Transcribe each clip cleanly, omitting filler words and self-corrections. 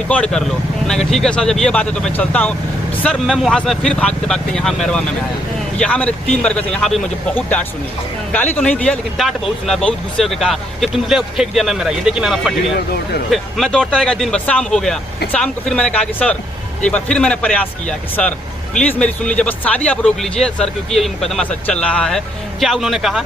Record कर लो। मैंने कहा ठीक है सर, जब ये बात है तो मैं चलता हूँ। सर मैं वहाँ से फिर भागते भागते यहाँ मैरवा में आया। यहाँ मैंने 3 बार वैसे यहाँ भी मुझे बहुत डांट सुनी। गाली तो नहीं दिया लेकिन डांट बहुत सुना। बहुत गुस्से होकर कहा कि तुमने फेंक दिया मैं मेरा, ये देखिए मैं फट गया। मैं दौड़ता रहेगा दिन भर, शाम हो गया। शाम को फिर मैंने कहा कि सर, एक बार फिर मैंने प्रयास किया कि सर प्लीज़ मेरी सुन लीजिए, बस शादी आप रोक लीजिए सर, क्योंकि ये मुकदमा सर चल रहा है। क्या उन्होंने कहा,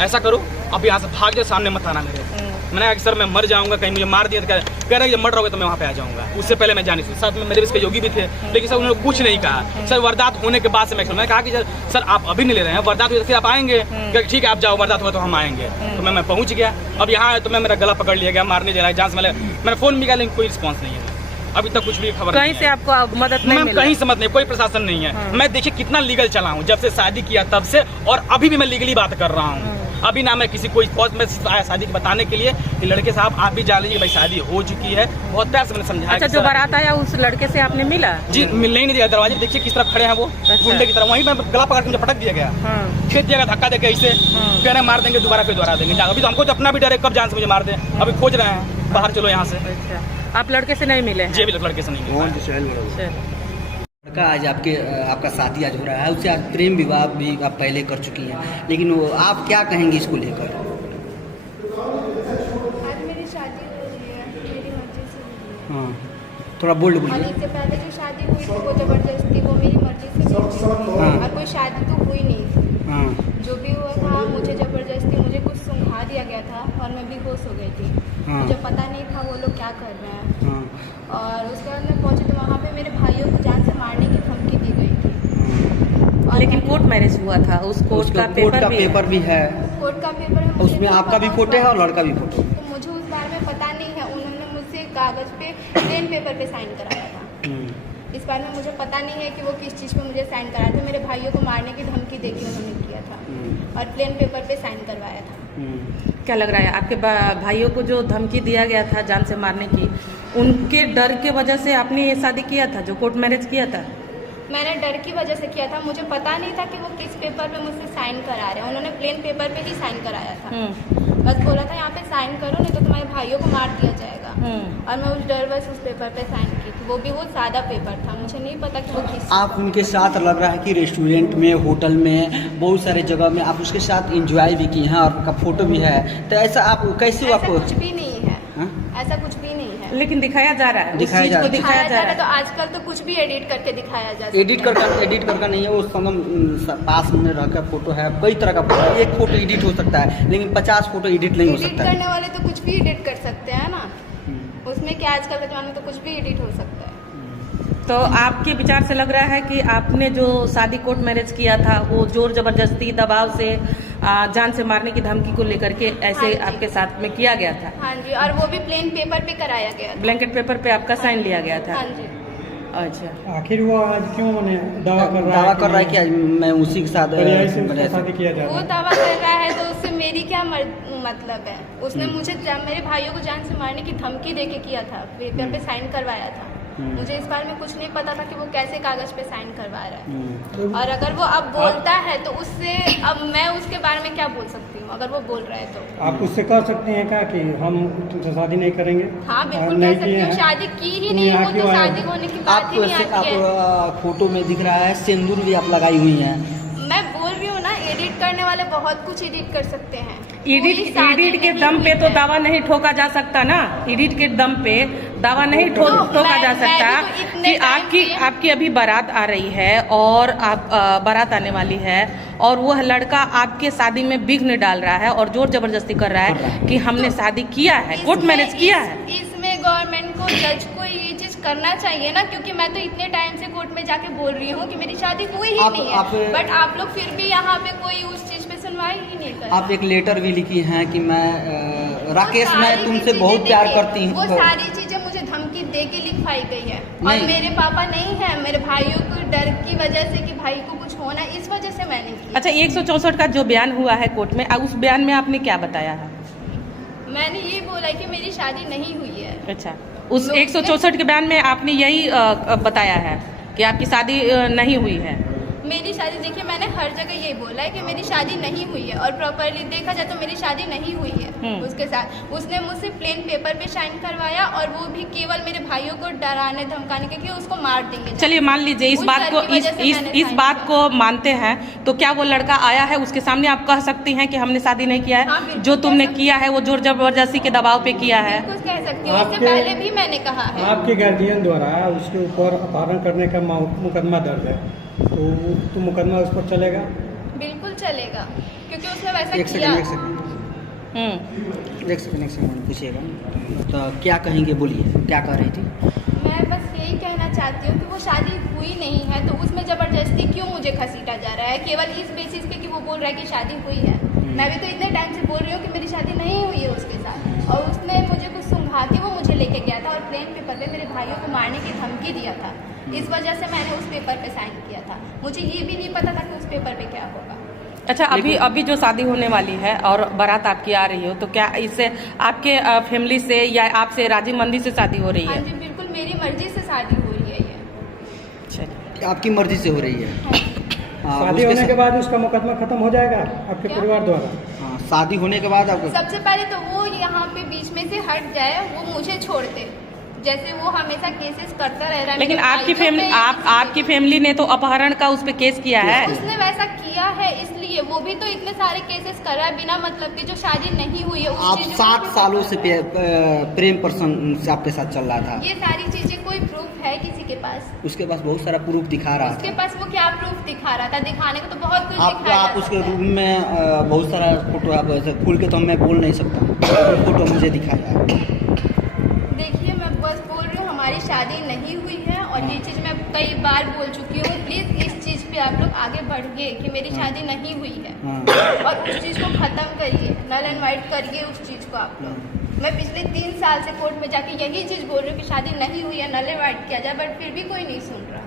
ऐसा करो अब यहाँ से भाग जाओ, सामने मत आना मेरे। मैंने कहा कि सर मैं मर जाऊंगा, कहीं मुझे मार दिया। कह रहे जब मर रहोगे तो मैं वहाँ पे आ जाऊंगा। उससे पहले मैं जानी साथ में मेरे इसके योगी भी थे, लेकिन सर उन्होंने कुछ नहीं कहा। सर वारदात होने के बाद से मैंने कहा कि सर आप अभी नहीं ले रहे हैं, वारदात हुई तो फिर आप आएंगे। ठीक है आप जाओ, वारदात हुआ तो हम आएंगे। तो मैं पहुँच गया। अब यहाँ तो मैं मेरा गला पकड़ लिया गया, मारने जा रहा है। जांच में मैंने फ़ोन भी किया लेकिन कोई रिस्पॉन्स नहीं है। अभी तक कुछ भी खबर कहीं से आपको मदद नहीं मिली? कहीं से मदद नहीं, कोई प्रशासन नहीं है। मैं देखिए कितना लीगल चला हूँ जब से शादी किया तब से, और अभी भी मैं लीगली बात कर रहा हूँ। अभी ना मैं किसी कोई फौज में आया शादी के बताने के लिए कि लड़के साहब आप भी जान लीजिए भाई शादी हो चुकी है। बहुत प्यार से मैंने समझाया। अच्छा, जो बारात आया उस लड़के से आपने मिला? जी मिलने ही नहीं दिया। दरवाजे देखिए किस तरफ खड़े हैं वो, गुंडे की तरफ। वहीं मैं गला पकड़ के मुझे पटक दिया गया, खेत दिया गया धक्का देके ऐसे। कह रहे मार देंगे दोबारा, फिर दोबारा देंगे। अभी तो हमको तो अपना भी डर है कब जान से मुझे मार दे। अभी खोज रहे हैं, बाहर चलो यहाँ से। अच्छा, आप लड़के से नहीं मिले? जी अभी तक लड़के से नहीं मिले। लड़का आज आपका शादी आज हो रहा है, उससे आज प्रेम विवाह भी आप पहले कर चुकी हैं, लेकिन वो आप क्या कहेंगे इसको लेकर? आज मेरी शादी हो रही है, मेरी मर्जी से हुई है। हाँ थोड़ा बोल्ड और बोलिए। इससे पहले जो शादी हुई थी वो जबरदस्ती, वो मेरी मर्जी से हुई थी। हाँ। और कोई शादी तो हुई नहीं थी। हाँ जो भी हुआ था मुझे जबरदस्ती, मुझे कुछ सुंघा दिया गया था और मैं बेहोश हो गई थी। हाँ। मुझे पता नहीं था वो लोग क्या कर रहे हैं। हाँ और उसके बाद मैं पहुंची तो वहाँ पे मेरे भाइयों को जान से मारने की धमकी दी गई थी। और लेकिन कोर्ट मैरिज हुआ था, उस कोर्ट का पेपर भी है। कोर्ट का पेपर है, मुझे उसमें नहीं आपका भी पता फोटो है उस और लड़का भी फोटो है। तो मुझे उस बारे में पता नहीं है। उन्होंने मुझसे कागज पे प्लेन पेपर पे साइन कराया था। इस बारे में मुझे पता नहीं है कि वो किस चीज़ पे मुझे साइन कराया था। मेरे भाइयों को मारने की धमकी देके उन्होंने किया था और प्लेन पेपर पे साइन करवाया था। क्या लग रहा है आपके भाइयों को जो धमकी दिया गया था जान से मारने की, उनके डर के वजह से आपने ये शादी किया था, जो कोर्ट मैरिज किया था? मैंने डर की वजह से किया था। मुझे पता नहीं था कि वो किस पेपर पे मुझसे साइन करा रहे हैं। उन्होंने प्लेन पेपर पे ही साइन कराया था। बस बोला था यहाँ पे साइन करो नहीं तो तुम्हारे भाइयों को मार दिया जाएगा। और मैं उस डर बस उस पेपर पे साइन की थी। वो भी वो सादा पेपर था, मुझे नहीं पता कि वो किस। आप उनके साथ लग रहा है कि रेस्टोरेंट में, होटल में, बहुत सारे जगह में आप उसके साथ एंजॉय भी की हैं और आपका फोटो भी है, तो ऐसा आप कैसे ऐसा कुछ भी नहीं है। ऐसा कुछ भी नहीं है, लेकिन दिखाया जा रहा है, उस चीज को दिखाया जा रहा है। तो आजकल तो कुछ भी एडिट करके दिखाया जा सकता है। एडिट करके नहीं है, वो संगम पास में रहकर फोटो है, कई तरह का फोटो है। एक फोटो एडिट हो सकता है लेकिन 50 फोटो एडिट नहीं हो एडिट सकता है। करने वाले तो कुछ भी एडिट कर सकते हैं ना, उसमें क्या आजकल के जमाने में तो कुछ भी एडिट हो सकता है। तो आपके विचार से लग रहा है कि आपने जो शादी कोर्ट मैरिज किया था वो जोर जबरदस्ती दबाव से जान से मारने की धमकी को लेकर के ऐसे हाँ आपके साथ में किया गया था? हाँ जी, और वो भी प्लेन पेपर पे कराया गया था। ब्लैंकेट पेपर पे आपका साइन लिया गया था? हाँ जी। अच्छा, आखिर वो आज क्यों मैंने दावा कर रहा है कि मैं उसी के साथ शादी किया जा वो दावा कर रहा है तो उससे मेरी क्या मतलब है? उसने मुझे मेरे भाइयों को जान से मारने की धमकी देके किया था, पेपर पे साइन करवाया था। मुझे इस बारे में कुछ नहीं पता था कि वो कैसे कागज पे साइन करवा रहा है। और अगर वो अब बोलता है तो उससे अब मैं उसके बारे में क्या बोल सकती हूँ? अगर वो बोल रहा है तो आप उससे कह सकते हैं क्या कि हम तुमसे शादी नहीं करेंगे? हाँ बिल्कुल कह सकती हूँ। शादी की ही नहीं हो तो शादी होने की बात ही नहीं आती है। आप फोटो में दिख रहा है सिंदूर भी आप लगाई हुई हैं। मैं बोल रही हूँ ना, एडिट करने वाले बहुत कुछ एडिट कर सकते हैं। एडिट के दम पे तो दावा नहीं ठोका जा सकता ना। एडिट के दम पे दावा नहीं ठोका जा सकता कि आपकी अभी बारात आ रही है और आप बारात आने वाली है और वह लड़का आपके शादी में विघ्न डाल रहा है और जोर जबरदस्ती कर रहा है कि हमने शादी किया है, कोर्ट मैरिज किया है। इसमें गवर्नमेंट को, जज को ये चीज करना चाहिए ना, क्योंकि मैं तो इतने टाइम से कोर्ट में जाके बोल रही हूँ कि मेरी शादी हुई ही नहीं है। बट आप लोग फिर भी यहाँ पे कोई उस चीज पे सुनवाई ही नहीं कर। आप एक लेटर भी लिखी हैं कि मैं राकेश, मैं तुमसे बहुत प्यार करती हूँ। वो सारी चीजें मुझे धमकी दे के लिखवाई गई है। और मेरे पापा नहीं है, मेरे भाइयों को डर की वजह से कि भाई को कुछ होना, इस वजह से मैंने की। अच्छा, 164 का जो बयान हुआ है कोर्ट में, उस बयान में आपने क्या बताया है? मैंने ये बोला कि मेरी शादी नहीं हुई है। अच्छा, उस 164 के बयान में आपने यही बताया है कि आपकी शादी नहीं हुई है? मेरी शादी देखिए, मैंने हर जगह यही बोला है कि मेरी शादी नहीं हुई है, और प्रॉपरली देखा जाए तो मेरी शादी नहीं हुई है उसके साथ। उसने मुझसे प्लेन पेपर पे साइन करवाया, और वो भी केवल मेरे भाइयों को डराने धमकाने के कि उसको मार देंगे। चलिए मान लीजिए इस बात को इस बात को मानते हैं, तो क्या वो लड़का आया है उसके सामने आप कह सकती हैं कि हमने शादी नहीं किया है? हाँ, जो तुमने किया है वो जोर जबरदस्ती के दबाव पे किया है। बिल्कुल कह सकती हूँ, इससे पहले भी मैंने कहा है। आपके गार्जियन द्वारा उसके ऊपर अपहरण करने का मुकदमा दर्ज है, तो मुकदमा उस पर चलेगा? बिल्कुल चलेगा, क्योंकि उसने वैसा एक किया। सेकंड पूछिएगा। तो क्या कहेंगे, बोलिए क्या कह रही थी? मैं बस यही कहना चाहती हूँ कि वो शादी हुई नहीं है, तो उसमें जबरदस्ती क्यों मुझे घसीटा जा रहा है, केवल इस बेसिस पे कि वो बोल रहा है कि शादी हुई है। मैं भी तो इतने टाइम से बोल रही हूँ कि मेरी शादी नहीं हुई है उसके साथ, और उसने मुझे कुछ सुंघा के वो मुझे लेके गया था, और प्लेन पेपर पे मेरे भाइयों को मारने की धमकी दिया था। इस वजह से मैंने उस पेपर पे साइन किया था। मुझे ये भी नहीं पता था कि उस पेपर पे क्या होगा। अच्छा, अभी जो शादी होने वाली है और बारात आपकी आ रही हो, तो क्या इससे आपके फैमिली से या आपसे राजी मंदी से शादी हो रही हाँ है? जी, बिल्कुल मेरी मर्जी से शादी हो रही है ये। अच्छा, आपकी मर्जी से हो रही है? शादी होने के बाद उसका मुकदमा खत्म हो जाएगा आपके क्या? परिवार द्वारा? हाँ, शादी होने के बाद आपको सबसे पहले तो वो यहाँ पे बीच में से हट जाए, वो मुझे छोड़ दे। जैसे वो हमेशा केसेस करता रह रहा है। लेकिन आपकी फैमिली ने तो अपहरण का उस पे केस किया है। उसने वैसा किया है, इसलिए वो भी तो इतने सारे केसेस कर रहा है बिना मतलब के, जो शादी नहीं हुई है। आप 7 सालों से प्रेम प्रसंग से आपके साथ चल रहा था? ये सारी चीजें कोई प्रूफ है किसी के पास? उसके पास बहुत सारा प्रूफ दिखा रहा उसके था। पास वो क्या प्रूफ दिखा रहा था? दिखाने को तो बहुत कुछ आप दिखाया जा उसके सकता है। रूम में बहुत सारा फोटो, आप ऐसे खोल के तो मैं बोल नहीं सकता, फोटो मुझे दिखाया। देखिए, मैं बस बोल रही हूँ हमारी शादी नहीं हुई है, और ये चीज़ मैं कई बार बोल चुकी हूँ। प्लीज़ इस चीज़ पे आप लोग आगे बढ़िए कि मेरी शादी नहीं हुई है, और उस चीज़ को ख़त्म करिए, नल एंड वाइट करिए उस चीज़ को आप लोग। मैं पिछले 3 साल से कोर्ट में जाके यही चीज़ बोल रही हूँ कि शादी नहीं हुई है, नल एंड वाइट किया जाए, बट फिर भी कोई नहीं सुन रहा।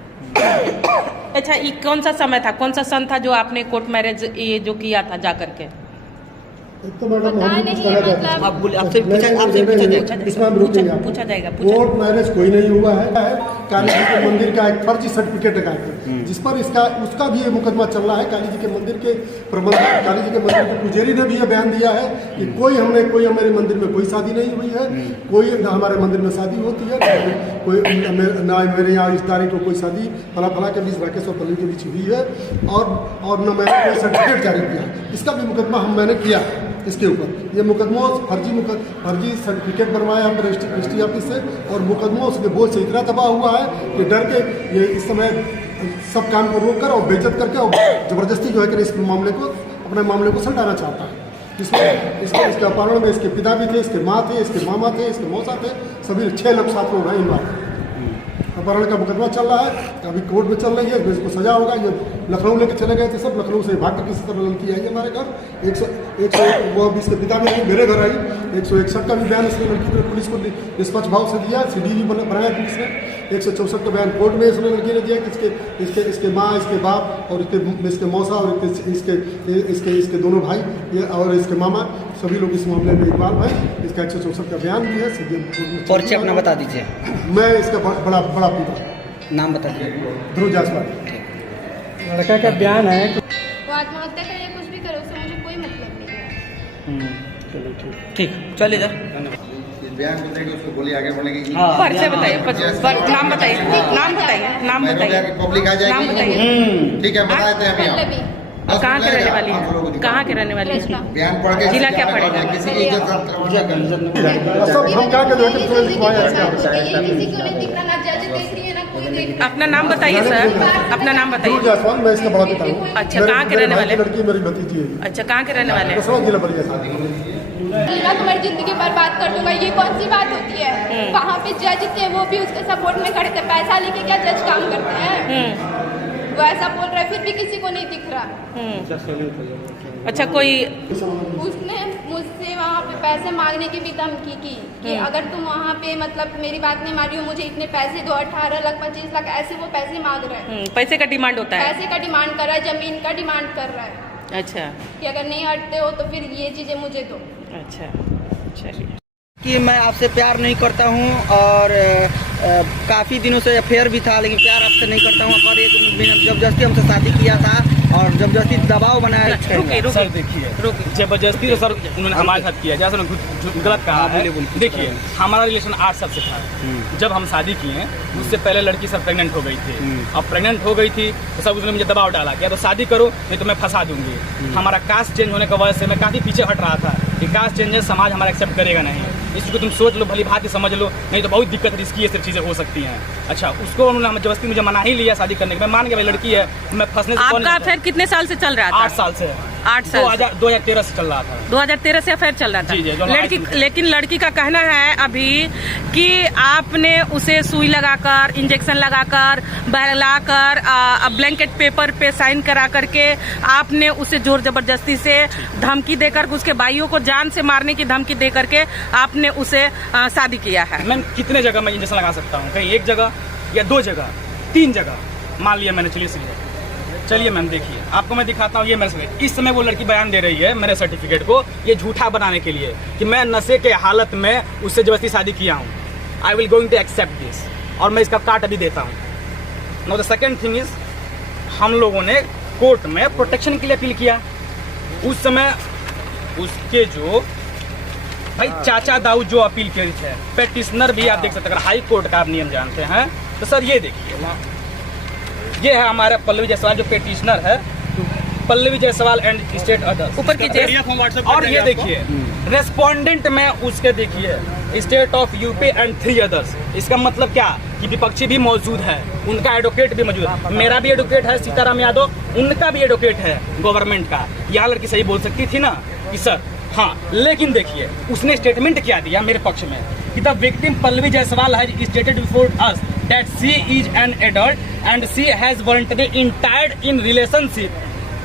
अच्छा, ये कौन सा समय था, कौन सा सन था जो आपने कोर्ट मैरिज ये जो किया था जा करके? तो मैडम पता हम कुछ नहीं, कहना चाहते हैं। मतलब आप बोलिए, आपसे पूछा जाएगा। इसमें हम रुकेंगे आपको। पूछा जाएगा। कोर्ट मैरिज कोई नहीं हुआ है। काली जी के मंदिर का एक फर्जी सर्टिफिकेट है, जिस पर उसका भी ये मुकदमा चल रहा है। काली जी के मंदिर के प्रबंधक, काली जी के मंदिर के पुजारी ने भी ये बयान दिया है कि कोई हमारे मंदिर में कोई शादी नहीं हुई है, कोई ना हमारे मंदिर में शादी होती है, कोई ना मेरे यहाँ इस तारीख को कोई शादी फला के बीच, राकेश और पल्लवी के बीच हुई है, और न मैंने कोई सर्टिफिकेट जारी किया। इसका भी मुकदमा मैंने किया। इसके ऊपर ये मुकदमों फर्जी सर्टिफिकेट बनवाया हम रजिस्ट्री ऑफिस से, और मुकदमों उसके बोझ से इतना तबाह हुआ है कि डर के ये इस समय सब काम को रोक कर और बेइज्जत करके और ज़बरदस्ती जो है कि इस अपने मामले को सलटाना चाहता है। इसमें इसके अपहरण में इसके पिता भी थे, इसके माँ थे, इसके मामा थे, इसके मौसा थे, सभी 6 लोग साथ में हैं इन्वॉल्व। अपहरण का मुकदमा चल रहा है, अभी कोर्ट में चल रही है, इसको सजा होगा। ये लखनऊ लेके चले गए थे सब, लखनऊ से भाग कर किसी तरह लड़की आई हमारे घर। 101 वो अभी इसके पिता भी नहीं, मेरे घर आई। 161 का भी बयान इसने लड़की ने पुलिस को निष्पक्ष भाव से दिया, CD भी बनाया पुलिस ने। 164 का बयान कोर्ट में इसने लड़की ने दिया कि इसके माँ, इसके बाप और इसके मौसा और इसके दोनों भाई ये और इसके मामा सभी लोग इस मामले में इन्वॉल्व हैं। इसका 164 का बयान भी है। परिचय अपना बता दीजिए। मैं इसका बड़ा पिता, नाम बता दीजिए। ध्रुव जायसवाल। लड़का का बयान है। वो आत्महत्या करे या कुछ भी करे, उससे मुझे कोई मतलब नहीं है। चलो ठीक, चलिए इधर। बयान को देंगे, उसको बोलिए आगे बढ़ेंगे। हाँ, परिचय बताइए, नाम बताइए, नाम बताइए, पब्लिक आ जाएगी। नाम बताइए। ठीक है, बता देते हैं अभी पल्लवी, हम। कहाँ के रहने वाली है? कहाँ के रहने वाली है? बयान पढ़ के जिला क्या पड़ेगा? किसी की इज्जत सब हम क्या कर रहे हैं? किसी को नहीं दिख रहा, ना जज देख रही है, ना कोई देख रहा। अपना नाम बताइए सर, अपना नाम ध्रुव बताइए। जायसवाल, मैं इसका बड़ा पिता हूँ। अच्छा, कहाँ के रहने वाले? लड़की मेरी भतीजी है। अच्छा, कहाँ के रहने वाले हैं? कसवा जिला बलिया। मैं तुम्हारी जिंदगी बर्बाद कर दूंगा, ये कौन सी बात होती है? वहाँ पे जज थे, वो भी उसके सपोर्ट में खड़े थे। पैसा लेके क्या जज काम करते हैं? वो ऐसा बोल रहा है, फिर भी किसी को नहीं दिख रहा। अच्छा, कोई उसने मुझसे वहाँ पे पैसे मांगने की भी धमकी की कि अगर तुम वहाँ पे मतलब मेरी बात नहीं मानी हो, मुझे इतने पैसे दो, 18 लाख 25 लाख ऐसे वो पैसे मांग रहे हैं। पैसे का डिमांड होता है? पैसे का डिमांड कर रहा है, जमीन का डिमांड कर रहा है। अच्छा कि अगर नहीं हटते हो तो फिर ये चीजें मुझे दो। अच्छा, चलिए। कि मैं आपसे प्यार नहीं करता हूँ और काफ़ी दिनों से अफेयर भी था, लेकिन प्यार आपसे नहीं करता हूँ, और एक जबरदस्ती हमसे शादी किया था और जबरदस्ती दबाव बनाया। सर देखिए, जबरदस्ती तो सर उन्होंने हमारे साथ किया, जैसे उन्होंने गलत कहा है। देखिए, हमारा रिलेशन 8 साल से था। जब हम शादी किए उससे पहले लड़की सर प्रेग्नेंट हो गई थी। अब प्रेग्नेंट हो गई थी तो सब उसने मुझे दबाव डाला कि या तो शादी करो नहीं तो मैं फंसा दूंगी। हमारा कास्ट चेंज होने की वजह से मैं काफ़ी पीछे हट रहा था कि कास्ट चेंजेस समाज हमारा एक्सेप्ट करेगा नहीं। इसको तुम सोच लो, भली भांति समझ लो, नहीं तो बहुत दिक्कत रिस्की ये सब चीज़ें हो सकती हैं। अच्छा, उसको उन्होंने जबरदस्ती मुझे मना ही लिया शादी करने के। मैं मान गया भाई लड़की है, मैं फंसने से आपका अफेयर कितने साल से चल रहा था? 8 साल से। 8 साल 2013 से चल रहा था। 2013 से अफेयर चल रहा था। जी, लड़की, लेकिन लड़की का कहना है अभी कि आपने उसे सुई लगाकर, इंजेक्शन लगाकर, बहलाकर, ब्लैंकेट पेपर पे साइन करा करके आपने उसे जोर जबरदस्ती से धमकी देकर, उसके भाइयों को जान से मारने की धमकी दे करके आपने उसे शादी किया है। मैं कितने जगह मैं इंजेक्शन लगा सकता हूँ? कहीं 1 जगह या 2 जगह, 3 जगह मान लिया मैंने। चलिए मैम देखिए, आपको मैं दिखाता हूँ। ये मेरे से इस समय वो लड़की बयान दे रही है मेरे सर्टिफिकेट को ये झूठा बनाने के लिए कि मैं नशे के हालत में उससे जबरदस्ती शादी किया हूँ। I will going to accept this, और मैं इसका काट अभी देता हूँ। Now the second thing is, हम लोगों ने कोर्ट में प्रोटेक्शन के लिए अपील किया। उस समय उसके जो भाई चाचा दाऊ जो अपील किए थे, पेटिशनर भी आप देख सकते हैं। अगर हाई कोर्ट का आप नियम जानते हैं तो सर ये देखिए, ये है हमारा पल्लवी जायसवाल जो पेटिशनर है, Pallavi Jaiswal and state others. ऊपर कीजिए। और ये देखिए रेस्पोंडेंट में उसके देखिए state of UP and 3 others. इसका मतलब क्या कि विपक्षी भी मौजूद है, उनका एडवोकेट भी मौजूद है। मेरा भी एडवोकेट है सीताराम यादव, उनका भी एडवोकेट है गवर्नमेंट का। यह लड़की सही बोल सकती थी ना कि सर हाँ, लेकिन देखिए उसने स्टेटमेंट क्या दिया मेरे पक्ष में कि the victim Pallavi Jaiswal has stated before us that she is an adult and she has voluntarily entered in relationship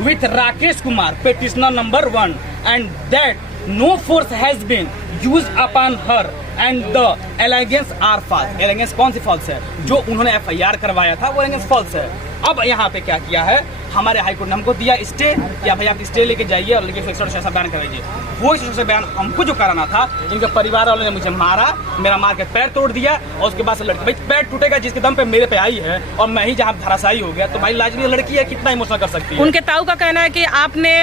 with Rakesh Kumar, petitioner number 1, and that no force has been used upon her and the allegations are false. Allegations कौन सी false है? जो उन्होंने FIR करवाया था वो allegations false है। अब यहाँ पे क्या किया है, हमारे हाईकोर्ट ने हमको दिया स्टे, या भाई आप स्टे लेके जाइए और लेके 168 बयान कराइए। वो 168 बयान हमको जो कराना था, इनके परिवार वालों ने मुझे मारा, मेरा मार के पैर तोड़ दिया, और उसके बाद से लड़की, भाई पैर टूटेगा जिसके दम पे मेरे पे आई है और मैं ही जहाँ धराशायी हो गया, तो भाई लाजमी लड़की है, कितना इमोशनल कर सकती है। उनके ताऊ का कहना है कि आपने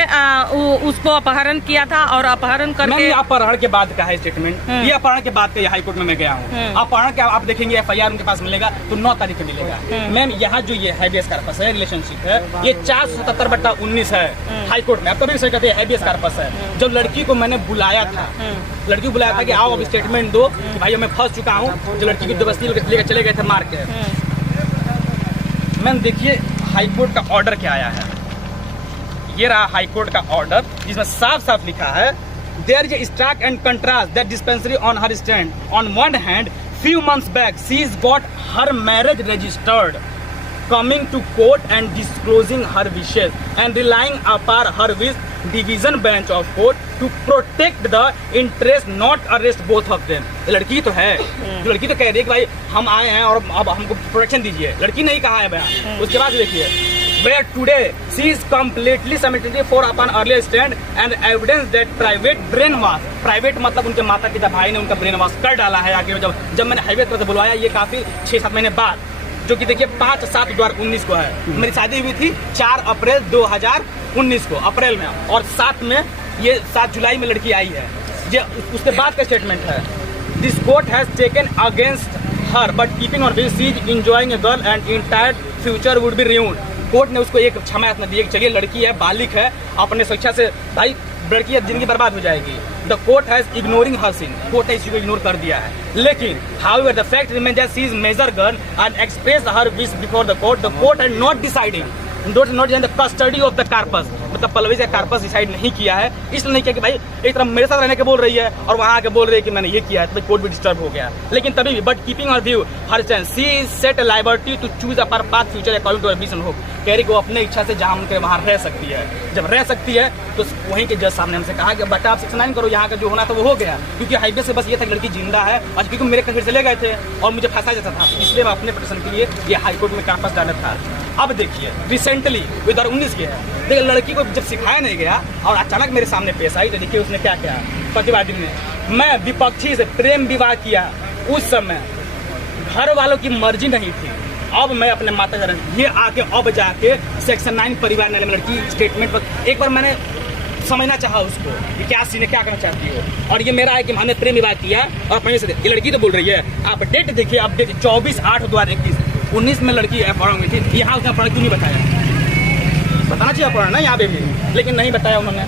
उसको अपहरण किया था और अपहरण करके। अपहरण के बाद का है स्टेटमेंट, ये अपहरण के बाद के हाईकोर्ट में मैं गया हूँ। अपहरण के आप देखेंगे FIR उनके पास मिलेगा तो 9 तारीख को मिलेगा। मैम यहाँ जो ये हैबियस कॉर्पस है, रिलेशनशिप है, ये 477/19 है हाईकोर्ट में। अब तभी से कहते हैं हैबियस कॉर्पस है। जब लड़की को मैंने बुलाया था, लड़की को बुलाया था कि आओ अब स्टेटमेंट दो कि भाई मैं फंस चुका हूँ, जो लड़की की जबरदस्ती लेकर चले गए थे मार के। मैम देखिए हाईकोर्ट का ऑर्डर क्या आया है, ये रहा हाईकोर्ट का ऑर्डर, जिसमें साफ साफ लिखा है there is stark and contrast that dispensary on her stand. On one hand few months back she is got her marriage registered, coming to court and disclosing her wishes and relying upon her wish division bench of court to protect the interest, not arrest both of them। लड़की तो है, लड़की तो कह रही है कि भाई हम आए हैं और अब हमको प्रोटेक्शन दीजिए, लड़की नहीं कहा है बयान। उसके बाद देखिए where today she is completely cemented for upon earlier stand and evidence that private brainwash, private मतलब उनके माता पिता भाई ने उनका ब्रेन वॉश कर डाला है आगे। जब मैंने हाईवे पर से बुलवाया, ये काफी 6-7 महीने बाद, जो कि देखिए 5/7/2019 को है। मेरी शादी हुई थी 4 अप्रैल 2019 को, अप्रैल में, और 7 में ये 7 जुलाई में लड़की आई है। ये उसके बाद का स्टेटमेंट है, this court has taken against her but keeping और she is enjoying a girl and entire future would be ruined. Court ने उसको एक क्षमा दी, चलिए लड़की है, बालिक है, अपने शिक्षा से भाई लड़की अब जिंदगी बर्बाद हो जाएगी। The court has ignoring her sin, court ने इसी को इग्नोर कर दिया है। लेकिन however the fact remains that she is major girl and express her wish before the court has not deciding not in the custody of the corpus. मतलब पल्लवी से corpus decide नहीं किया है, इसलिए नहीं किया कि भाई एक तरफ मेरे साथ रहने के बोल रही है और वहाँ आके बोल रही है कि मैंने ये किया है, तो भाई कोर्ट भी डिस्टर्ब हो गया। लेकिन तभी भी but keeping her view her chance she is set liberty to choose upper path future according to her vision hope. कह रही को अपने इच्छा से जहाँ उनके वहाँ रह सकती है। जब रह सकती है तो वहीं के जज सामने हमसे कहा कि बेटा आप 69 करो, यहाँ का जो होना था वो हो गया, क्योंकि हाईवे से बस ये था कि लड़की जिंदा है और क्योंकि मेरे कहीं चले गए थे और मुझे फंसा जाता था, इसलिए मैं अपने पिटीशन के लिए ये हाईकोर्ट में कार्पस डाला था। अब देखिए रिसेंटली 2019 की है, देखिए लड़की को जब सिखाया नहीं गया और अचानक मेरे सामने पेश आई, तो देखिए उसने क्या किया। प्रतिवादी ने, मैं विपक्षी से प्रेम विवाह किया, उस समय घर वालों की मर्जी नहीं थी। अब मैं अपने माता घर ये आके अब जाके सेक्शन 9 परिवार न्यायालय में लड़की स्टेटमेंट पर एक बार मैंने समझना चाहा उसको कि क्या सीन है, क्या करना चाहती हो। और ये मेरा है कि हमने प्रेम विवाह किया और अपने से ये लड़की तो बोल रही है, आप डेट देखिए, आप डेट 24/8/2021 19 में लड़की अपहरण हुई थी। यहाँ उसने अपहरण क्यों नहीं बताया? बताना चाहिए अपहरण ना यहाँ पे भी, लेकिन नहीं बताया उन्होंने।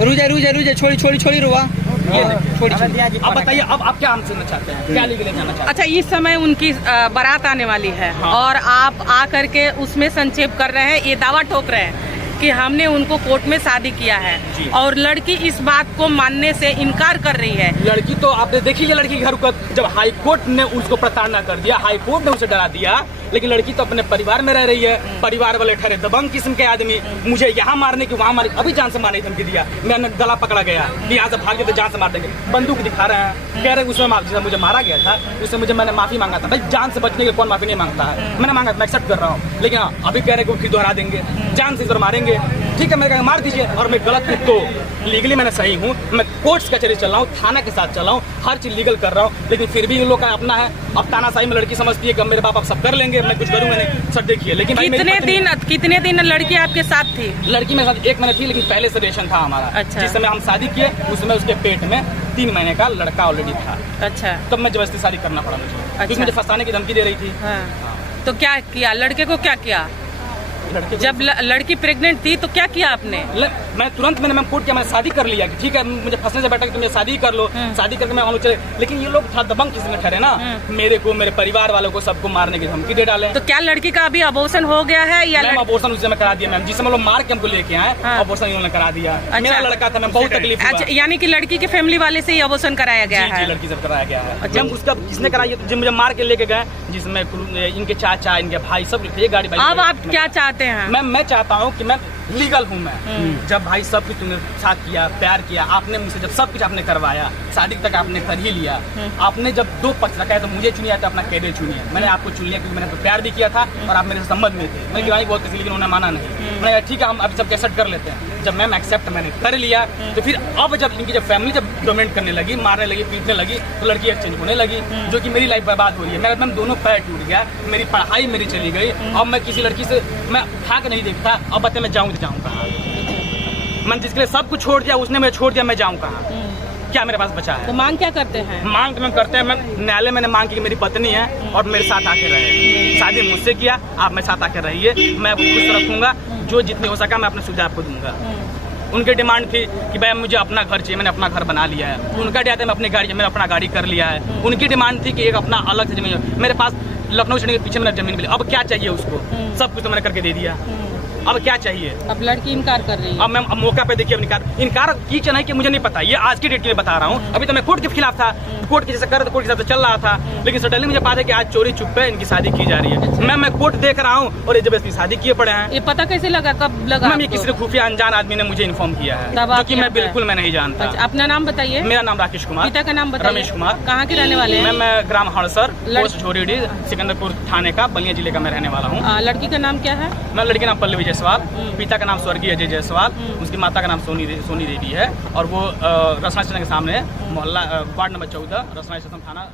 रुजा छोड़ी रुआ। अब बताइए, अब आप क्या हमसे चाहते हैं, क्या लीगली जानना चाहते हैं? अच्छा, इस समय उनकी बारात आने वाली है। हाँ। और आप आकर के उसमें संक्षेप कर रहे हैं, ये दावा ठोक रहे हैं कि हमने उनको कोर्ट में शादी किया है और लड़की इस बात को मानने से इनकार कर रही है। लड़की तो आपने देखी है, लड़की घर को जब हाई कोर्ट ने उसको प्रताड़ना कर दिया, हाई कोर्ट ने उसे डरा दिया, लेकिन लड़की तो अपने परिवार में रह रही है। परिवार वाले ठहरे दबंग किस्म के आदमी, मुझे यहाँ मारने की वहाँ मारने, अभी जान से मारने की धमकी दिया। मैंने गला पकड़ा गया कि यहाँ से भाग गए तो जान से मार देंगे, बंदूक दिखा रहे हैं, कह रहे उसमें मुझे मारा गया था, उससे मैंने माफी मांगा था। भाई जान से बचने के कौन माफी नहीं मांगता है? मैंने मांगा, मैं एक्सेप्ट कर रहा हूँ, लेकिन हाँ अभी कह रहे कि फिर दोहरा देंगे, जान से इधर मारेंगे। ठीक है, मैंने कहा मार दीजिए, और मैं गलत हूँ तो लीगली मैंने सही हूँ, मैं कोर्ट्स कचहरी चल रहा हूँ, थाना के साथ चल रहा हूँ, हर चीज लीगल कर रहा हूँ, लेकिन फिर भी उन लोग का अपना है। अब तानाशाही में लड़की समझती है कि मेरे बाप आप सब कर लेंगे, मैं कुछ करूँगा नहीं। सर देखिए, लेकिन कितने दिन लड़की आपके साथ थी? लड़की मेरे साथ 1 महीने थी, लेकिन पहले से रिलेशन था हमारा। अच्छा। जिस समय हम शादी किए उसमें उसके पेट में 3 महीने का लड़का ऑलरेडी था। अच्छा। तब मैं जबरदस्ती शादी करना पड़ा मुझे, क्योंकि मुझे फंसाने की धमकी दे रही थी। हाँ। तो क्या किया लड़के को, क्या किया? लड़के जब लड़की प्रेग्नेंट थी तो क्या किया आपने? मैं तुरंत मैं कोर्ट किया, मैंने शादी कर लिया कि ठीक है, मुझे फंसने से बेटा कि तुम शादी कर लो, शादी करके मैं चले। लेकिन ये लोग था दबंग किसी में ठहरे ना, मेरे को, मेरे परिवार वालों को, सबको मारने की धमकी दे डाले। तो क्या लड़की का अभी अबॉर्शन हो गया है या? मैम अबॉर्शन उस समय करा दिया मैम, जिस समय लोग मार के हमको लेके आए, अबॉर्शन इन्होंने करा दिया। मेरा लड़का था, मैं बहुत तकलीफ हुआ। अच्छा, यानी कि लड़की की फैमिली वाले से ही अबॉर्शन कराया गया है? लड़की से कराया गया है। मैम उसका किसने कराया? जो मुझे मार के लेके गए, जिसमें इनके चाचा, इनके भाई सब गाड़ी। अब आप क्या चाहते हैं? मैं चाहता हूँ कि मैं लीगल हूँ। मैं जब भाई सब कुछ तुमने साथ किया, प्यार किया, आपने मुझसे जब सब कुछ आपने करवाया, शादी तक आपने कर ही लिया, आपने जब 2 पक्ष रखा है तो मुझे चुनिया, तो अपना कैरियर चुनिए। मैंने आपको चुन लिया क्योंकि मैंने तो प्यार भी किया था और आप मेरे संबंध में थे। मैं गिवाही बहुत थी, लेकिन उन्होंने माना नहीं। मैंने कहा ठीक है, हम अभी सब एक्सेप्ट कर लेते हैं। जब मैम एक्सेप्ट मैंने कर लिया, तो फिर अब जब इनकी जब फैमिली जब डोमिनेट करने लगी, मारने लगी, पीटने लगी, तो लड़की एक्सचेंज होने लगी, जो कि मेरी लाइफ बर्बाद हो रही है। मेरा मैम दोनों पैर टूट गया, मेरी पढ़ाई मेरी चली गई। अब मैं किसी लड़की से मैं भाग नहीं देखता। अब बताए मैं जाऊँ तो जाऊँ कहाँ? मैं जिसके लिए सब कुछ छोड़ दिया, उसने मुझे छोड़ दिया, मैं जाऊँ कहाँ? क्या मेरे पास बचा है? तो मांग क्या करते हैं? मांग तो मैं करते हैं, मैं न्यायालय मैंने मांग की कि मेरी पत्नी है और मेरे साथ आके रहे। शादी मुझसे किया, आप मेरे साथ आके रहिए, मैं खुश रखूंगा, जो जितनी हो सका मैं अपने सुझाव आपको दूंगा। उनकी डिमांड थी कि भाई मुझे अपना घर चाहिए, मैंने अपना घर बना लिया है। उनका क्या था, मैं अपनी गाड़ी, मैंने अपना गाड़ी कर लिया है। उनकी डिमांड थी कि एक अपना अलग से जमीन, मेरे पास लखनऊ शहर के पीछे मैंने जमीन मिली। अब क्या चाहिए उसको? सब कुछ तो मैंने करके दे दिया, अब क्या चाहिए? अब लड़की इनकार कर रही है। अब मैं मौका पे देखिए, इनकार की नहीं कि मुझे नहीं पता, ये आज की डेट में बता रहा हूँ। अभी तो मैं कोर्ट के खिलाफ था, कोर्ट के जैसे कर कोर्ट के साथ चल रहा था, लेकिन सडनली मुझे पता है कि आज चोरी चुप पे इनकी शादी की जा रही है। मैं कोर्ट देख रहा हूँ और ये जबरदस्ती शादी किए पड़े हैं। ये पता कैसे लगा, कब लगा? मैम ये किसी खुफिया अनजान आदमी ने मुझे इन्फॉर्म किया है, जो कि मैं बिल्कुल मैं नहीं जानता। अच्छा, अपना नाम बताइए। मेरा नाम राकेश कुमार। पिता का नाम बताइए। रमेश कुमार। कहाँ के रहने वाले हैं? मैं ग्राम हड़सर, पोस्ट झोरीडी, सिकंदरपुर थाने का, बलिया जिले का मैं रहने वाला हूँ। लड़की का नाम क्या है? मैं लड़की का नाम पल्लवी जायसवाल, पिता का नाम स्वर्गीय अजय जायसवाल, उसकी माता का नाम सोनी देवी है, और वो रसना स्टेशन के सामने मोहल्ला वार्ड नंबर 14 रसना स्टेशन थाना